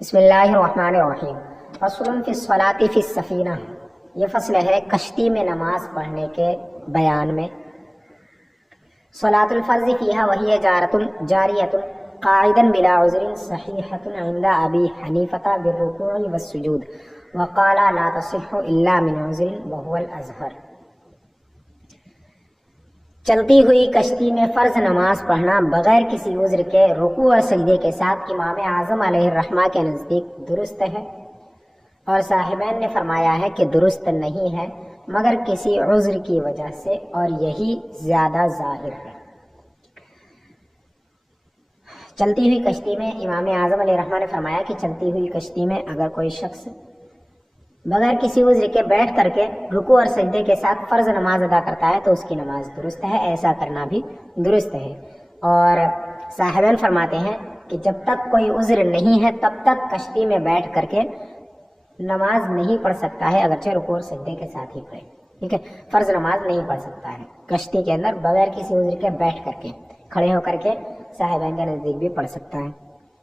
بسم اللہ الرحمن الرحیم۔ فصل فی الصلاۃ فی السفینہ، یہ فصل ہے کشتی میں نماز پڑھنے کے بیان میں۔ صلاۃ الفرض فیہا وہی جاریۃ قاعدا بلا عذر صحیحۃ عند ابی حنیفۃ بالرکوع والسجود وقال لا تصح الا من عذر وهو الازہر۔ چلتی ہوئی کشتی میں فرض نماز پڑھنا بغیر کسی عذر کے رکوع اور سجدے کے ساتھ امام اعظم علیہ الرحمہ کے نزدیک درست ہے، اور صاحبین نے فرمایا ہے کہ درست نہیں ہے مگر کسی عذر کی وجہ سے، اور یہی زیادہ ظاہر ہے۔ چلتی ہوئی کشتی میں امام اعظم علیہ الرحمہ نے فرمایا کہ چلتی ہوئی کشتی میں اگر کوئی شخص بغیر کسی عذر کے بیٹھ کر کے رکوع اور سجدے کے ساتھ فرض نماز ادا کرتا ہے تو اس کی نماز درست ہے، ایسا کرنا بھی درست ہے۔ اور صاحبین فرماتے ہیں کہ جب تک کوئی عذر نہیں ہے تب تک کشتی میں بیٹھ کر کے نماز نہیں پڑھ سکتا ہے، اگرچہ رکوع اور سجدے کے ساتھ ہی پڑھے، ٹھیک ہے، فرض نماز نہیں پڑھ سکتا ہے کشتی کے اندر بغیر کسی عذر کے بیٹھ کر کے، کھڑے ہو کر کے صاحبین کے نزدیک بھی پڑھ سکتا ہے،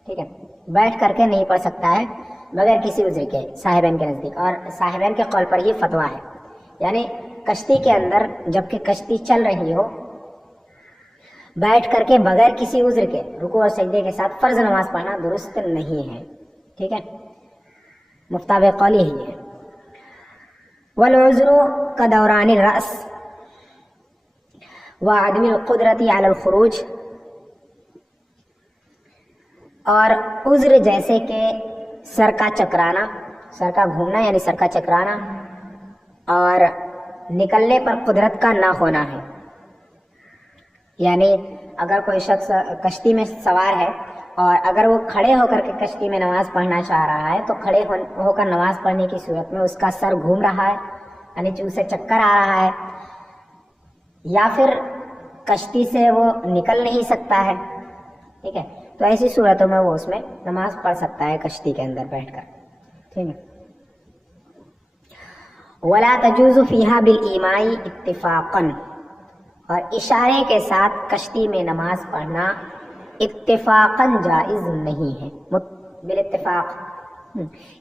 ٹھیک ہے، بیٹھ کر کے نہیں پڑھ سکتا ہے بغیر کسی عذر کے صاحبین کے نزدیک، اور صاحبین کے قول پر یہ فتویٰ ہے، یعنی کشتی کے اندر جبکہ کشتی چل رہی ہو بیٹھ کر کے بغیر کسی عذر کے رکوع اور سجدے کے ساتھ فرض نماز پڑھنا درست نہیں ہے، ٹھیک ہے، مفتابع قول یہی ہے۔ والعذر كدوران الرأس وعدم القدرة على الخروج، اور عذر جیسے کہ سر کا چکرانا، سر کا گھومنا یعنی سر کا چکرانا، اور نکلنے پر قدرت کا نہ ہونا ہے، یعنی اگر کوئی شخص کشتی میں سوار ہے اور اگر وہ کھڑے ہو کر کے کشتی میں نماز پڑھنا چاہ رہا ہے تو کھڑے ہو کر نماز پڑھنے کی صورت میں اس کا سر گھوم رہا ہے، یعنی اسے چکر آ رہا ہے، یا پھر کشتی سے وہ نکل نہیں سکتا ہے، ٹھیک ہے، تو ایسی صورتوں میں وہ اس میں نماز پڑھ سکتا ہے کشتی کے اندر بیٹھ کر، ٹھیک ہے۔ ولا تجوز فیہا بالایماء اتفاقا، اور اشارے کے ساتھ کشتی میں نماز پڑھنا اتفاقا جائز نہیں ہے، بالاتفاق،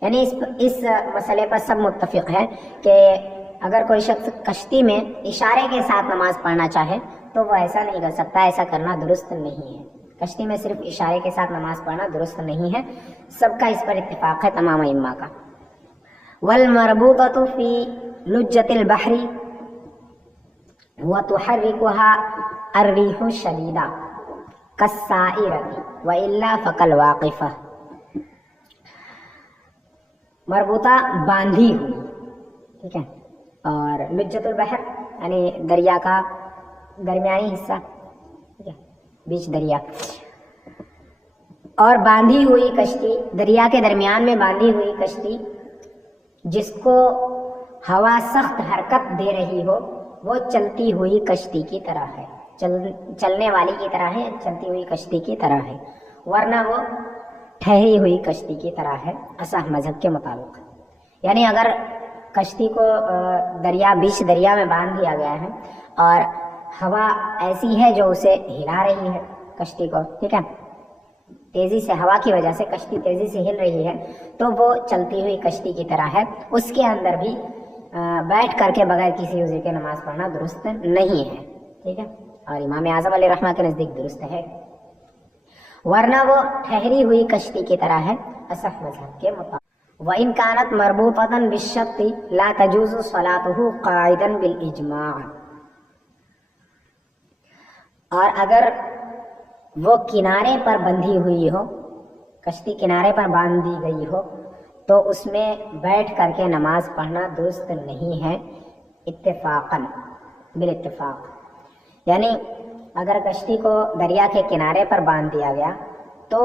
یعنی اس مسئلے پر سب متفق ہے کہ اگر کوئی شخص کشتی میں اشارے کے ساتھ نماز پڑھنا چاہے تو وہ ایسا نہیں کر سکتا، ایسا کرنا درست نہیں ہے، کشتی میں صرف اشارے کے ساتھ نماز پڑھنا درست نہیں ہے، سب کا اس پر اتفاق ہے تمام ائمہ کا۔ والمربوطۃ فی لجۃ البحر وتحرکها الریح الشدیدہ کالسائرۃ والا فکالواقفہ، مربوطہ باندھی ہوئی، ٹھیک ہے، اور لجۃ البحر یعنی دریا کا درمیانی حصہ، ٹھیک ہے، بیچ دریا، اور باندھی ہوئی کشتی، دریا کے درمیان میں باندھی ہوئی کشتی جس کو ہوا سخت حرکت دے رہی ہو وہ چلتی ہوئی کشتی کی طرح ہے، چلنے والی کی طرح ہے، چلتی ہوئی کشتی کی طرح ہے، ورنہ وہ ٹھہری ہوئی کشتی کی طرح ہے اصح مذہب کے مطابق، یعنی اگر کشتی کو بیچ دریا میں باندھ دیا گیا ہے اور ہوا ایسی ہے جو اسے ہلا رہی ہے کشتی کو، ٹھیک ہے، تیزی سے ہوا کی وجہ سے کشتی تیزی سے ہل رہی ہے تو وہ چلتی ہوئی کشتی کی طرح ہے، اس کے اندر بھی بیٹھ کر کے بغیر کسی عذر کے نماز پڑھنا درست نہیں ہے، ٹھیک ہے، اور امام اعظم علیہ الرحمہ کے نزدیک درست ہے، ورنہ وہ ٹھہری ہوئی کشتی کی طرح ہے اصح مذہب کے مطابق۔ وَإِن كَانَتْ مَرْبُوطَةً بِالشَّطِّ لَا تَجُوزُ صَلَاتُهُ قَاعِدًا بِالْإِجْمَاعِ، اور اگر وہ کنارے پر بندھی ہوئی ہو، کشتی کنارے پر باندھ دی گئی ہو تو اس میں بیٹھ کر کے نماز پڑھنا درست نہیں ہے اتفاقاً، بالاتفاق، یعنی اگر کشتی کو دریا کے کنارے پر باندھ دیا گیا تو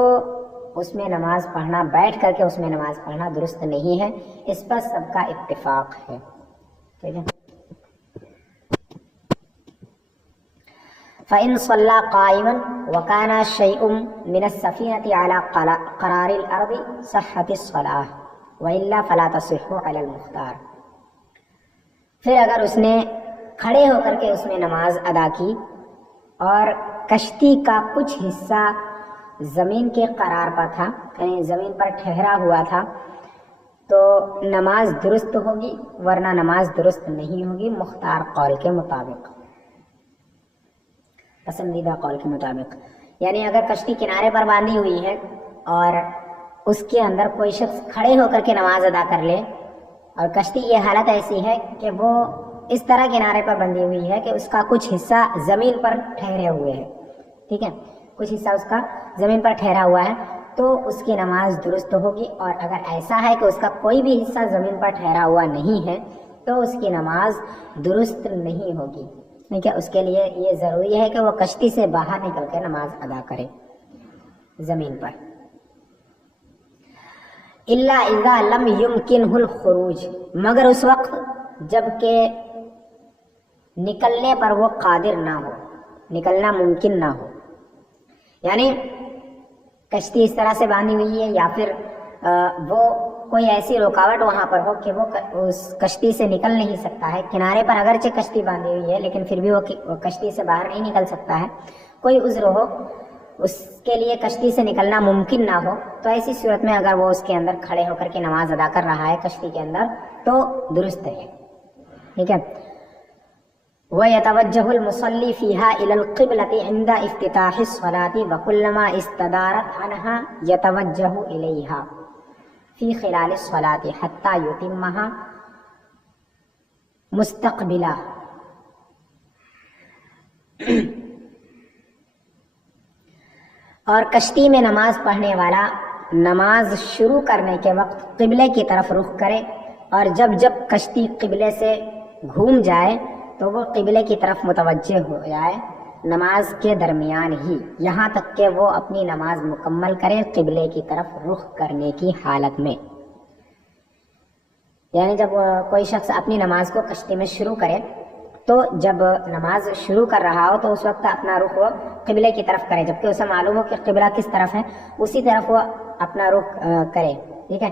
اس میں نماز پڑھنا، بیٹھ کر کے اس میں نماز پڑھنا درست نہیں ہے، اس پر سب کا اتفاق ہے، ٹھیک ہے۔ فَإِن صَلَّى قَائِمًا وَكَانَ شَيْءٌ مِّنَ السَّفِينَةِ عَلَى قَرَارِ الْأَرْضِ صَحَّتِ الصَّلَاةُ وَإِلَّا فَلَا تَصِحُّ عَلَى الْمُخْتَارِ، پھر اگر اس نے کھڑے ہو کر کے اس میں نماز ادا کی اور کشتی کا کچھ حصہ زمین کے قرار پر تھا، یعنی زمین پر ٹھہرا ہوا تھا، تو نماز درست ہوگی، ورنہ نماز درست نہیں ہوگی مختار قول کے مطابق، پسندیدہ قول کے مطابق۔ یعنی اگر کشتی کنارے پر باندھی ہوئی ہے اور اس کے اندر کوئی شخص کھڑے ہو کر کے نماز ادا کر لے، اور کشتی کی حالت ایسی ہے کہ وہ اس طرح کنارے پر بندھی ہوئی ہے کہ اس کا کچھ حصہ زمین پر ٹھہرے ہوئے ہے، ٹھیک ہے، کچھ حصہ اس کا زمین پر ٹھہرا ہوا ہے، تو اس کی نماز درست ہوگی۔ اور اگر ایسا ہے کہ اس کا کوئی بھی حصہ زمین پر ٹھہرا ہوا نہیں ہے تو اس کی نماز درست نہیں ہوگی، ٹھیک ہے۔ اس کے لیے یہ ضروری ہے کہ وہ کشتی سے باہر نکل کے نماز ادا کرے زمین پر۔ الا اذا لم يمكنه الخروج، مگر اس وقت جب کہ نکلنے پر وہ قادر نہ ہو، نکلنا ممکن نہ ہو، یعنی کشتی اس طرح سے باندھی ہوئی ہے یا پھر وہ کوئی ایسی رکاوٹ وہاں پر ہو کہ وہ اس کشتی سے نکل نہیں سکتا ہے، کنارے پر اگرچہ کشتی باندھی ہوئی ہے لیکن پھر بھی وہ کشتی سے باہر نہیں نکل سکتا ہے، کوئی عذر ہو، اس کے لیے کشتی سے نکلنا ممکن نہ ہو، تو ایسی صورت میں اگر وہ اس کے اندر کھڑے ہو کر کے نماز ادا کر رہا ہے کشتی کے اندر تو درست ہے، ٹھیک ہے۔ وَيَتَوَجَّهُ الْمُصَلِّي فِيهَا إِلَى الْقِبْلَةِ عِنْدَ افتتاح الصَّلَاةِ وَكُلَّمَا اسْتَدَارَتْ عَنْهَا يَتَوَجَّهُ إِلَيْهَا فِي خِلَالِ الصَّلَاةِ حَتَّى يُتِمَّهَا مُسْتَقْبِلًا۔ اور کشتی میں نماز پڑھنے والا نماز شروع کرنے کے وقت قبلے کی طرف رخ کرے، اور جب جب کشتی قبلے سے گھوم جائے تو وہ قبلے کی طرف متوجہ ہو جائے نماز کے درمیان ہی، یہاں تک کہ وہ اپنی نماز مکمل کرے قبلے کی طرف رخ کرنے کی حالت میں۔ یعنی جب کوئی شخص اپنی نماز کو کشتی میں شروع کرے تو جب نماز شروع کر رہا ہو تو اس وقت اپنا رخ وہ قبلے کی طرف کرے، جبکہ اسے معلوم ہو کہ قبلہ کس طرف ہے اسی طرف وہ اپنا رخ کرے، ٹھیک ہے،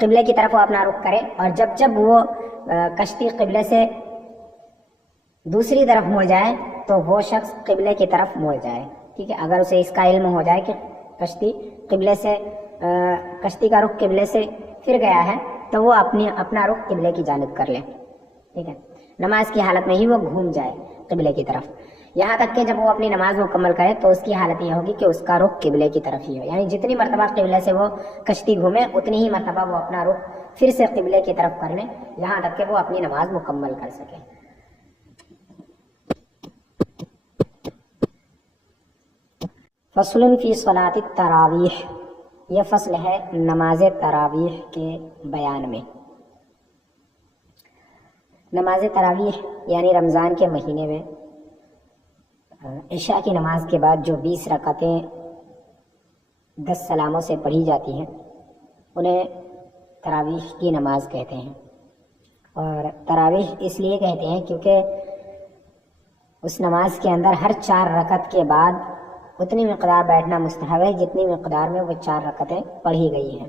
قبلے کی طرف وہ اپنا رخ کرے، اور جب جب وہ کشتی قبلے سے دوسری طرف مڑ جائے تو وہ شخص قبلے کی طرف مڑ جائے، ٹھیک ہے۔ اگر اسے اس کا علم ہو جائے کہ کشتی کا رخ قبلے سے پھر گیا ہے تو وہ اپنا رخ قبلے کی جانب کر لے، ٹھیک ہے، نماز کی حالت میں ہی وہ گھوم جائے قبلے کی طرف، یہاں تک کہ جب وہ اپنی نماز مکمل کرے تو اس کی حالت یہ ہوگی کہ اس کا رخ قبلے کی طرف ہی ہو، یعنی جتنی مرتبہ قبلے سے وہ کشتی گھومے اتنی ہی مرتبہ وہ اپنا رخ پھر سے قبلے کی طرف کر لیں، یہاں تک کہ وہ اپنی نماز مکمل کر سکے۔ فصل فی صلاۃ التراویح، یہ فصل ہے نماز تراویح کے بیان میں۔ نماز تراویح یعنی رمضان کے مہینے میں عشاء کی نماز کے بعد جو 20 رکعتیں 10 سلاموں سے پڑھی جاتی ہیں انہیں تراویح کی نماز کہتے ہیں، اور تراویح اس لیے کہتے ہیں کیونکہ اس نماز کے اندر ہر 4 رکعت کے بعد اتنی مقدار بیٹھنا مستحب ہے جتنی مقدار میں وہ 4 رکعتیں پڑھی گئی ہیں،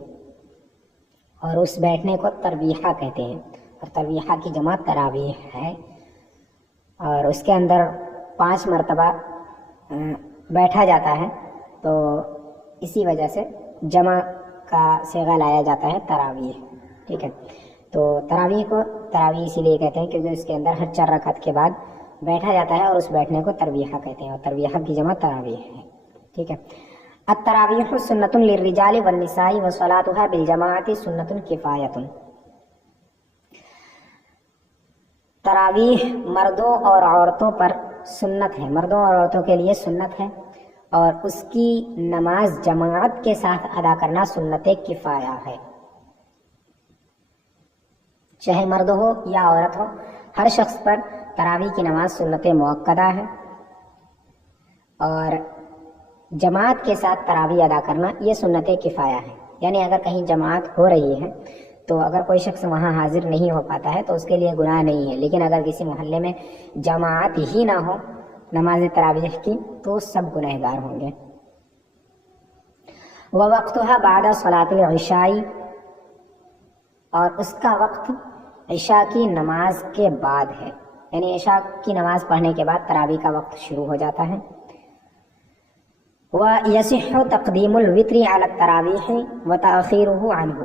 اور اس بیٹھنے کو ترویحہ کہتے ہیں، اور ترویحہ کی جمع تراویح ہے، اور اس کے اندر 5 مرتبہ بیٹھا جاتا ہے، تو اسی وجہ سے جمع کا صیغہ لایا جاتا ہے تراویح، ٹھیک ہے۔ تو تراویح کو تراویح اسی لیے کہتے ہیں کیونکہ اس کے اندر ہر 4 رکعت کے بعد بیٹھا جاتا ہے، اور اس بیٹھنے کو ترویحہ کہتے ہیں، اور ترویحہ کی جمع تراویح ہے، ٹھیک ہے۔ التراویح سنۃ للرجال والنساء وصلاتها بالجماعۃ سنۃ کفایۃ۔ تراویح مردوں اور عورتوں پر سنت ہے، مردوں اور عورتوں کے لیے سنت ہے، اور اس کی نماز جماعت کے ساتھ ادا کرنا سنت کفایہ ہے، چاہے مرد ہو یا عورت ہو، ہر شخص پر تراویح کی نماز سنت مؤکدہ ہے، اور جماعت کے ساتھ تراویح ادا کرنا یہ سنت کفایہ ہے، یعنی اگر کہیں جماعت ہو رہی ہے تو اگر کوئی شخص وہاں حاضر نہیں ہو پاتا ہے تو اس کے لیے گناہ نہیں ہے، لیکن اگر کسی محلے میں جماعت ہی نہ ہو نماز تراویح کی تو سب گنہگار ہوں گے۔ ووقتها بعد صلاۃ العشاء، اور اس کا وقت عشاء کی نماز کے بعد ہے، یعنی عشاء کی نماز پڑھنے کے بعد تراویح کا وقت شروع ہو جاتا ہے۔ وَيَصِحُّ تَقْدِيمُ الْوِتْرِ عَلَى التَّرَاوِيحِ وَتَأْخِيرُهُ عَنْهُ،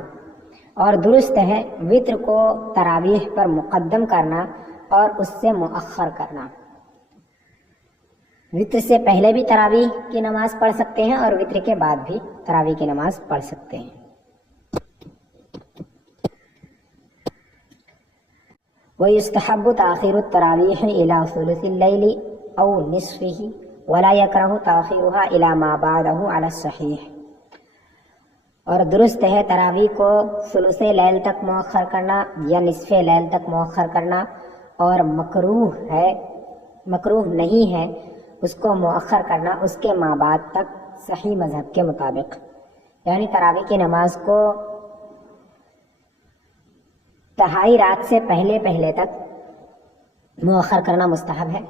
اور درست ہے وطر کو تراویح پر مقدم کرنا اور اس سے مؤخر کرنا۔ وطر سے پہلے بھی تراویح کی نماز پڑھ سکتے ہیں اور وطر کے بعد بھی تراویح کی نماز پڑھ سکتے ہیں۔ وَيُسْتَحَبُّ تَأْخِيرُ التَّرَاوِيحِ إِلَى ثُلُثِ اللَّيْلِ أَوْ نِصْفِهِ وَلَا يَكْرَهُ تَأْخِيرُهَا إِلَى مَا بَعْدَهُ عَلَى الصَّحِيحِ، اور درست ہے تراویح کو ثلث لیل تک مؤخر کرنا یا نصف لیل تک مؤخر کرنا، اور مکروہ نہیں ہے اس کو مؤخر کرنا اس کے ما بعد تک صحیح مذہب کے مطابق، یعنی تراویح کی نماز کو تہائی رات سے پہلے تک مؤخر کرنا مستحب ہے،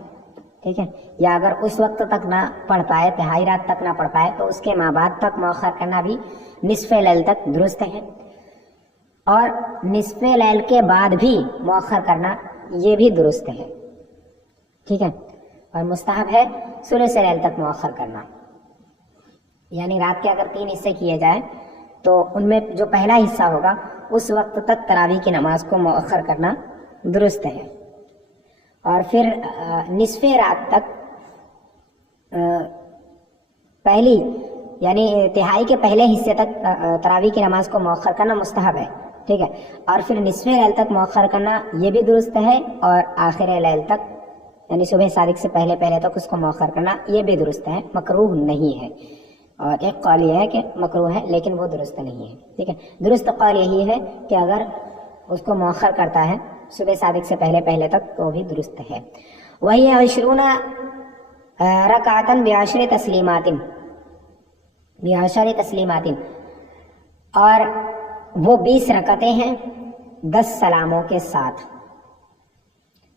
ٹھیک ہے، یا اگر اس وقت تک نہ پڑھ پائے، تہائی رات تک نہ پڑھ پائے، تو اس کے ما بعد تک مؤخر کرنا بھی نصف لیل تک درست ہے، اور نصف لیل کے بعد بھی مؤخر کرنا یہ بھی درست ہے، ٹھیک ہے، اور مستحب ہے ثلث لیل تک مؤخر کرنا، یعنی رات کے اگر 3 حصے کیے جائیں تو ان میں جو پہلا حصہ ہوگا اس وقت تک تراویح کی نماز کو مؤخر کرنا درست ہے، اور پھر نصف رات تک پہلی یعنی تہائی کے پہلے حصے تک تراویح کی نماز کو مؤخر کرنا مستحب ہے، ٹھیک ہے، اور پھر نصف لیل تک مؤخر کرنا یہ بھی درست ہے، اور آخر لیل تک یعنی صبح صادق سے پہلے تک اس کو مؤخر کرنا یہ بھی درست ہے، مکروہ نہیں ہے، اور ایک قول یہ ہے کہ مکروہ ہے لیکن وہ درست نہیں ہے، ٹھیک ہے، درست قول یہی ہے کہ اگر اس کو مؤخر کرتا ہے صبح صادق سے پہلے تک تو بھی درست ہے۔ وہی 20 رکعتاً بعشر تسلیمات، اور وہ 20 رکعتیں ہیں 10 سلاموں کے ساتھ۔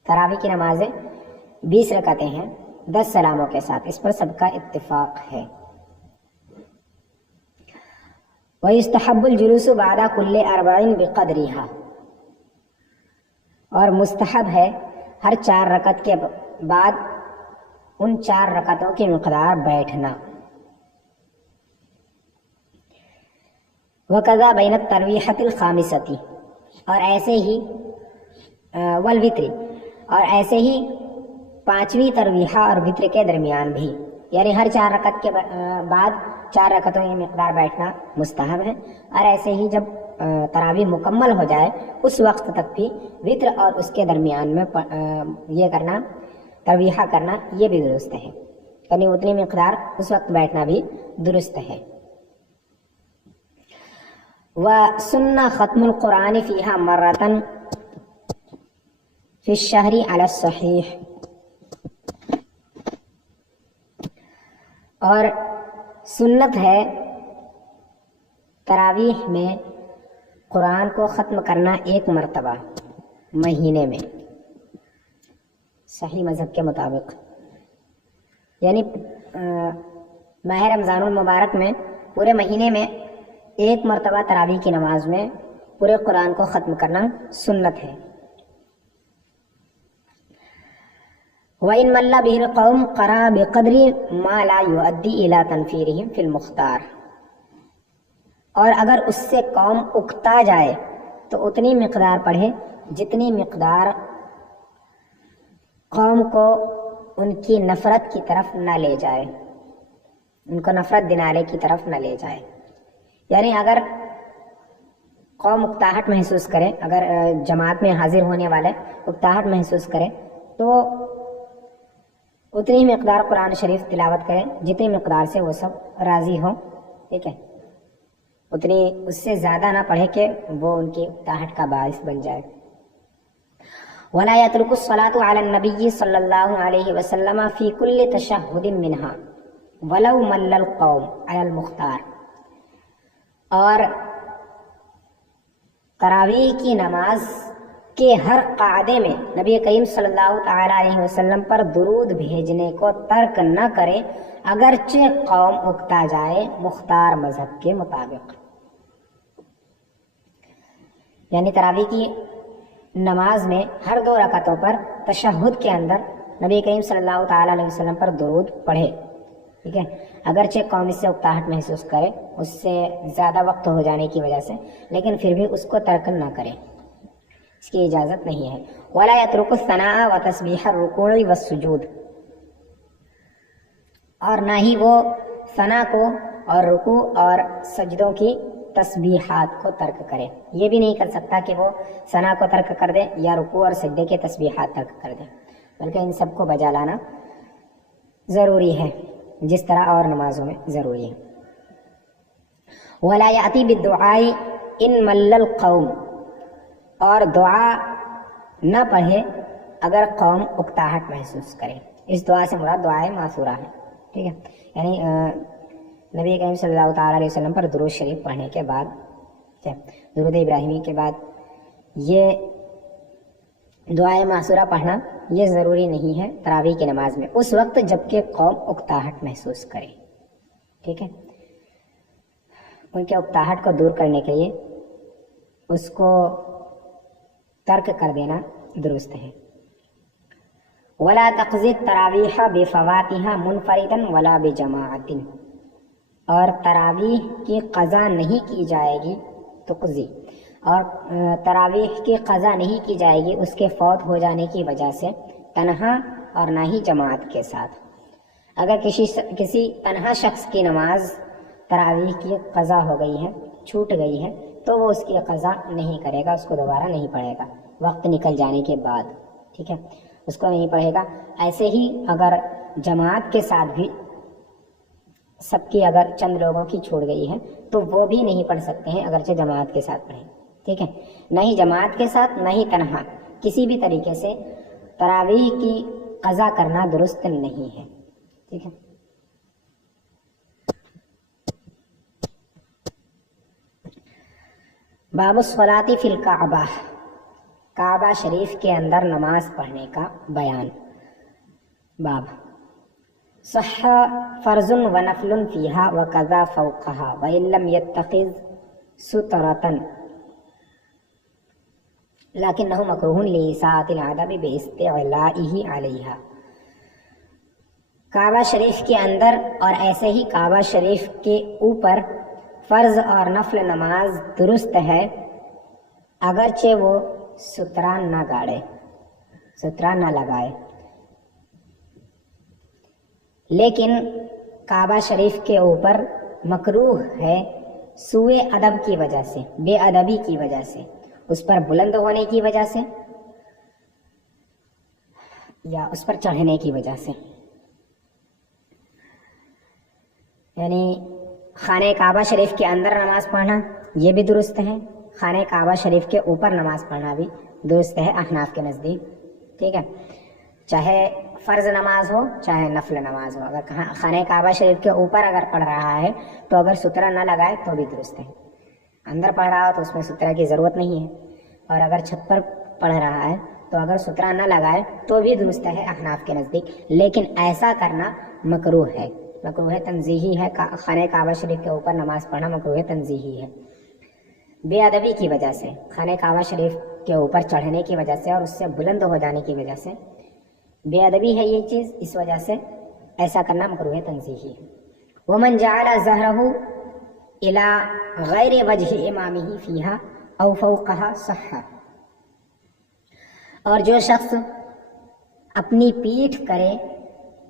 تراویح کی نمازیں 20 رکعتیں ہیں 10 سلاموں کے ساتھ، اس پر سب کا اتفاق ہے۔ وَيُسْتَحَبُّ الْجُلُوسُ بَعْدَ كُلِّ 40 بِقَدْرِهَا، اور مستحب ہے ہر 4 رکعت کے بعد ان 4 رکعتوں کی مقدار بیٹھنا۔ وَكَذَا بَيْنَ التَّرْوِيحَةِ الْخَامِسَةِ، اور ایسے ہی والوتر، اور ایسے ہی 5ویں ترویحہ اور وطر کے درمیان بھی، یعنی ہر 4 رکعت کے بعد 4 رکعتوں کی مقدار بیٹھنا مستحب ہے، اور ایسے ہی جب تراویح مکمل ہو جائے اس وقت تک بھی وطر اور اس کے درمیان میں یہ کرنا، ترویحہ کرنا یہ بھی درست ہے، یعنی اتنی مقدار اس وقت بیٹھنا بھی درست ہے۔ وَسُنَّ ختم القرآن فیہا مرتن فی الشہر علی الصحیح، اور سنت ہے تراویح میں قرآن کو ختم کرنا 1 مرتبہ مہینے میں، صحیح مذہب کے مطابق، یعنی ماہ رمضان المبارک میں پورے مہینے میں 1 مرتبہ تراویح کی نماز میں پورے قرآن کو ختم کرنا سنت ہے۔ وَإِن مَلَّ بِهِ الْقَوْمُ قَرَأَ بِقَدْرِ مَا لَا يُؤَدِّي إِلَىٰ تَنْفِيرِهِمْ فِي الْمُخْتَارِ، اور اگر اس سے قوم اکتا جائے تو اتنی مقدار پڑھے جتنی مقدار قوم کو ان کی نفرت کی طرف نہ لے جائے، ان کو نفرت دلانے کی طرف نہ لے جائے، یعنی اگر قوم اکتاہٹ محسوس کرے، اگر جماعت میں حاضر ہونے والے اکتاہٹ محسوس کرے تو اتنی مقدار قرآن شریف تلاوت کرے جتنی مقدار سے وہ سب راضی ہوں، ٹھیک ہے، اتنی اس سے زیادہ نہ پڑھے کہ وہ ان کی اکتاہٹ کا باعث بن جائے۔ وَلَا يَتْرُكُ الصَّلَاةُ عَلَى النَّبِيِّ صلی اللہ علیہ وسلم فی کل تشہد منها وَلَوْ مَلَّ الْقَوْمُ عَلَى الْمُخْتَارِ، اور تراویح کی نماز کے ہر قعدے میں نبی کریم صلی اللہ تعالی علیہ وسلم پر درود بھیجنے کو ترک نہ کرے اگرچہ قوم اکتا جائے مختار مذہب کے مطابق، یعنی تراویح کی نماز میں ہر 2 رکعتوں پر تشہد کے اندر نبی کریم صلی اللہ تعالی علیہ وسلم پر درود پڑھے ٹھیک ہے، اگرچہ قوم اس سے اکتاہٹ محسوس کرے، اس سے زیادہ وقت ہو جانے کی وجہ سے، لیکن پھر بھی اس کو ترک نہ کرے، اس کی اجازت نہیں ہے۔ ولا يترك الثناء وتسبيح الركوع والسجود، اور نہ ہی وہ ثنا کو اور رکوع اور سجدوں کی تسبیحات کو ترک کرے، یہ بھی نہیں کر سکتا کہ وہ ثنا کو ترک کر دے یا رکوع اور سجدے کے تسبیحات ترک کر دے، بلکہ ان سب کو بجا لانا ضروری ہے، جس طرح اور نمازوں میں ضروری ہے۔ ولا يأتي بالدعاء ان مل القوم، اور دعا نہ پڑھے اگر قوم اکتاہٹ محسوس کرے۔ اس دعا سے مراد دعائے معثورہ ہے، ٹھیک ہے، یعنی نبی کریم صلی اللہ تعالیٰ علیہ وسلم پر درود شریف پڑھنے کے بعد، درود ابراہیمی کے بعد یہ دعائے معثورہ پڑھنا یہ ضروری نہیں ہے تراویح کی نماز میں، اس وقت جب کہ قوم اکتاہٹ محسوس کرے، ٹھیک ہے، ان کے اکتاہٹ کو دور کرنے کے لیے اس کو ترک کر دینا درست ہے۔ ولا تقضی التراویح بفواتها منفردا ولا بجماعت، اور تراویح کی قضا نہیں کی جائے گی، تقضی، اور تراویح کی قضا نہیں کی جائے گی اس کے فوت ہو جانے کی وجہ سے تنہا اور نہ ہی جماعت کے ساتھ۔ اگر کسی تنہا شخص کی نماز تراویح کی قضا ہو گئی ہے، چھوٹ گئی ہے، تو وہ اس کی قضا نہیں کرے گا، اس کو دوبارہ نہیں پڑھے گا وقت نکل جانے کے بعد، ٹھیک ہے، اس کو نہیں پڑھے گا۔ ایسے ہی اگر جماعت کے ساتھ بھی سب کی اگر چند لوگوں کی چھوڑ گئی ہے تو وہ بھی نہیں پڑھ سکتے ہیں اگرچہ جماعت کے ساتھ پڑھیں، ٹھیک ہے، نہ ہی جماعت کے ساتھ نہ ہی تنہا، کسی بھی طریقے سے تراویح کی قضا کرنا درست نہیں ہے، ٹھیک ہے۔ باب الصلاۃ فی الکعبہ، کعبہ شریف کے اندر نماز پڑھنے کا بیان۔ باب صح فرض و نفل فیہا وکذا فوقہا وان لم یتخذ سترۃ لکنہ مکروہ لإساءۃ الادب باستعلائہ علیہا۔ کعبہ شریف کے اندر اور ایسے ہی کعبہ شریف کے اوپر فرض اور نفل نماز درست ہے اگرچہ وہ سترہ نہ گاڑے، سترہ نہ لگائے، لیکن کعبہ شریف کے اوپر مکروہ ہے سوء ادب کی وجہ سے، بے ادبی کی وجہ سے، اس پر بلند ہونے کی وجہ سے یا اس پر چڑھنے کی وجہ سے، یعنی خانہ کعبہ شریف کے اندر نماز پڑھنا یہ بھی درست ہے، خانہ کعبہ شریف کے اوپر نماز پڑھنا بھی درست ہے احناف کے نزدیک، ٹھیک ہے، چاہے فرض نماز ہو چاہے نفل نماز ہو، اگر خانہ کعبہ شریف کے اوپر اگر پڑھ رہا ہے تو اگر سترہ نہ لگائے تو بھی درست ہے، اندر پڑھ رہا ہو تو اس میں سترہ کی ضرورت نہیں ہے، اور اگر چھت پر پڑھ رہا ہے تو اگر سترہ نہ لگائے تو بھی درست ہے احناف کے نزدیک، لیکن ایسا کرنا مکروہ ہے، مکروہ تنزیہی ہے، خانہ کعبہ شریف کے اوپر نماز پڑھنا مکروہ تنزیہی ہے، بے ادبی کی وجہ سے، خانہ کعبہ شریف کے اوپر چڑھنے کی وجہ سے اور اس سے بلند ہو جانے کی وجہ سے بے ادبی ہے یہ چیز، اس وجہ سے ایسا کرنا مکروہ تنزیہی ہے۔ ومن جعل ظہرہ الی غیر وجہ امامہ فیہا او فوقہا صح، اور جو شخص اپنی پیٹھ کرے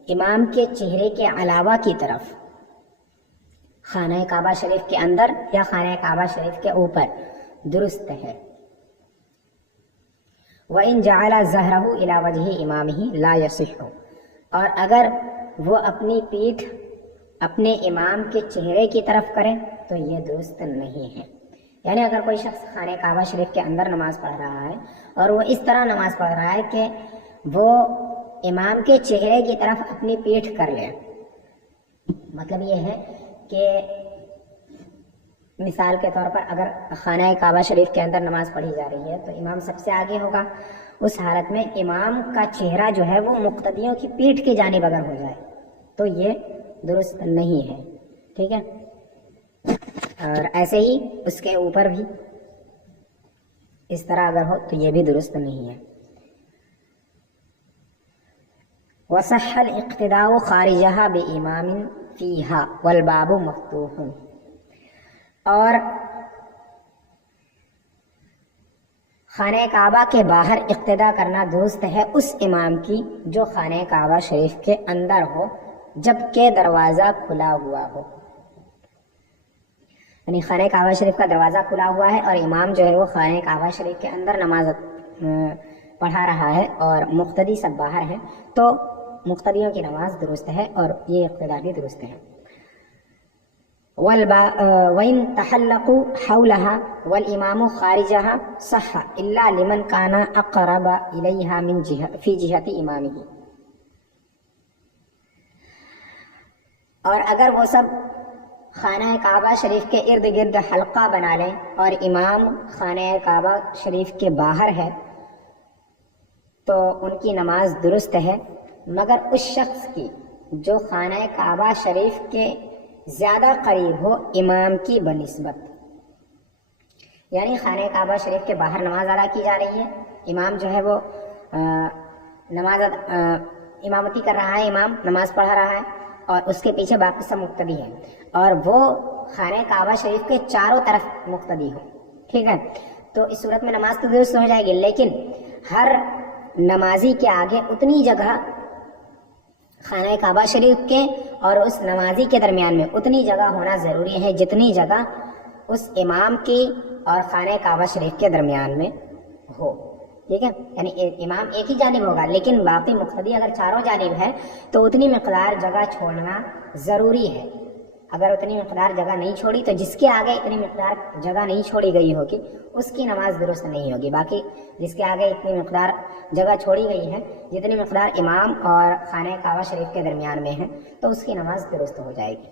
امام کے چہرے کے علاوہ کی طرف خانہ کعبہ شریف کے اندر یا خانہ کعبہ شریف کے اوپر درست ہے۔ وَإِن جَعَلَ ظَهْرَهُ إِلَى وَجْهِ إِمَامِهِ لَا يَصِحُّ، اور اگر وہ اپنی پیٹھ اپنے امام کے چہرے کی طرف کرے تو یہ درست نہیں ہے، یعنی اگر کوئی شخص خانہ کعبہ شریف کے اندر نماز پڑھ رہا ہے اور وہ اس طرح نماز پڑھ رہا ہے کہ وہ امام کے چہرے کی طرف اپنی پیٹھ کر لے، مطلب یہ ہے کہ مثال کے طور پر اگر خانہ کعبہ شریف کے اندر نماز پڑھی جا رہی ہے تو امام سب سے آگے ہوگا، اس حالت میں امام کا چہرہ جو ہے وہ مقتدیوں کی پیٹھ کی جانب اگر ہو جائے تو یہ درست نہیں ہے، ٹھیک ہے، اور ایسے ہی اس کے اوپر بھی اس طرح اگر ہو تو یہ بھی درست نہیں ہے۔ وصح الاقتداء خارجها بإمام فیہا والباب مفتوح، اور خانہ کعبہ کے باہر اقتدا کرنا درست ہے اس امام کی جو خانہ کعبہ شریف کے اندر ہو جبکہ دروازہ کھلا ہوا ہو، یعنی خانہ کعبہ شریف کا دروازہ کھلا ہوا ہے اور امام جو ہے وہ خانہ کعبہ شریف کے اندر نماز پڑھا رہا ہے اور مقتدی سب باہر ہیں، تو مقتدیوں کی نماز درست ہے اور یہ اقتدا بھی درست ہے۔ وَإِن تَحَلَّقُوا حَوْلَهَا وَالْإِمَامُ خَارِجَهَا صَحَّ إِلَّا لِمَنْ كَانَ أَقْرَبَ إِلَيْهَا فِي جِهَةِ إِمَامِهِ، اور اگر وہ سب خانہ کعبہ شریف کے ارد گرد حلقہ بنا لیں اور امام خانہ کعبہ شریف کے باہر ہے تو ان کی نماز درست ہے، مگر اس شخص کی جو خانہ کعبہ شریف کے زیادہ قریب ہو امام کی بنسبت، یعنی خانہ کعبہ شریف کے باہر نماز ادا کی جا رہی ہے، امام جو ہے وہ امامتی کر رہا ہے، امام نماز پڑھا رہا ہے اور اس کے پیچھے باقی سب مقتدی ہیں، اور وہ خانہ کعبہ شریف کے چاروں طرف مقتدی ہو، ٹھیک ہے، تو اس صورت میں نماز تو درست ہو جائے گی، لیکن ہر نمازی کے آگے اتنی جگہ خانہ کعبہ شریف کے اور اس نمازی کے درمیان میں اتنی جگہ ہونا ضروری ہے جتنی جگہ اس امام کی اور خانہ کعبہ شریف کے درمیان میں ہو، ٹھیک ہے، یعنی امام ایک ہی جانب ہوگا لیکن باقی مقتدی اگر چاروں جانب ہے تو اتنی مقدار جگہ چھوڑنا ضروری ہے، اگر اتنی مقدار جگہ نہیں چھوڑی تو جس کے آگے اتنی مقدار جگہ نہیں چھوڑی گئی ہوگی اس کی نماز درست نہیں ہوگی، باقی جس کے آگے اتنی مقدار جگہ چھوڑی گئی ہے جتنی مقدار امام اور خانہ کعبہ شریف کے درمیان میں ہے تو اس کی نماز درست ہو جائے گی۔